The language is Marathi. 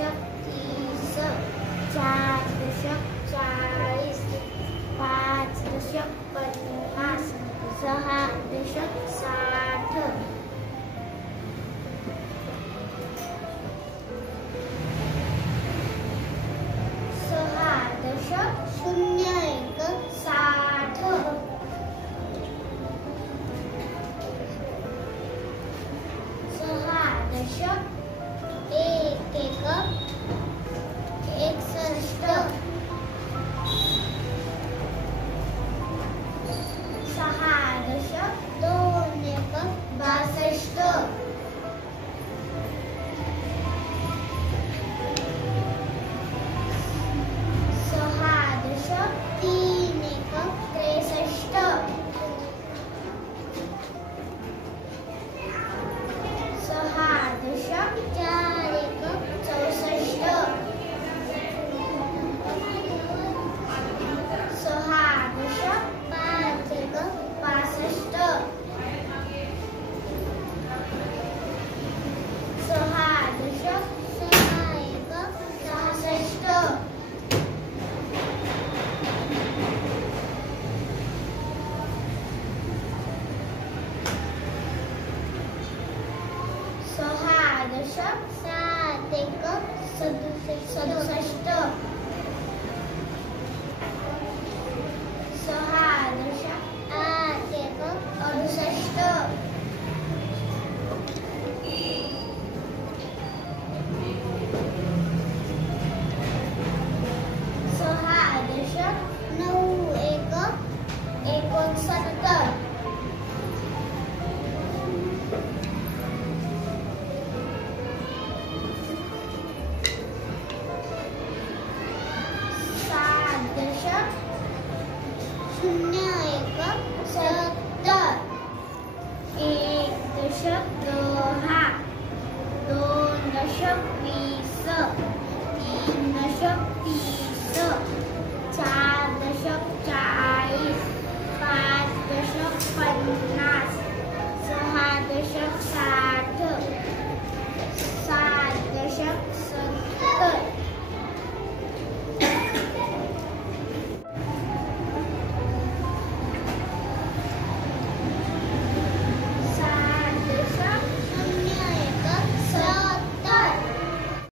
दशक 30, 4 दशक 40, 5 दशक 50, 6 दशक 60, 6 दशक 01 60, 6 दशक 11 61, 6 दशक 21 62, 6 दशक 31 63, 6 दशक 41 64, 6 दशक 51 65, 6 दशक 61 66, 6 दशक 71 67, 6 दशक 81 68, 6 दशक 91 69, 7 दशक 0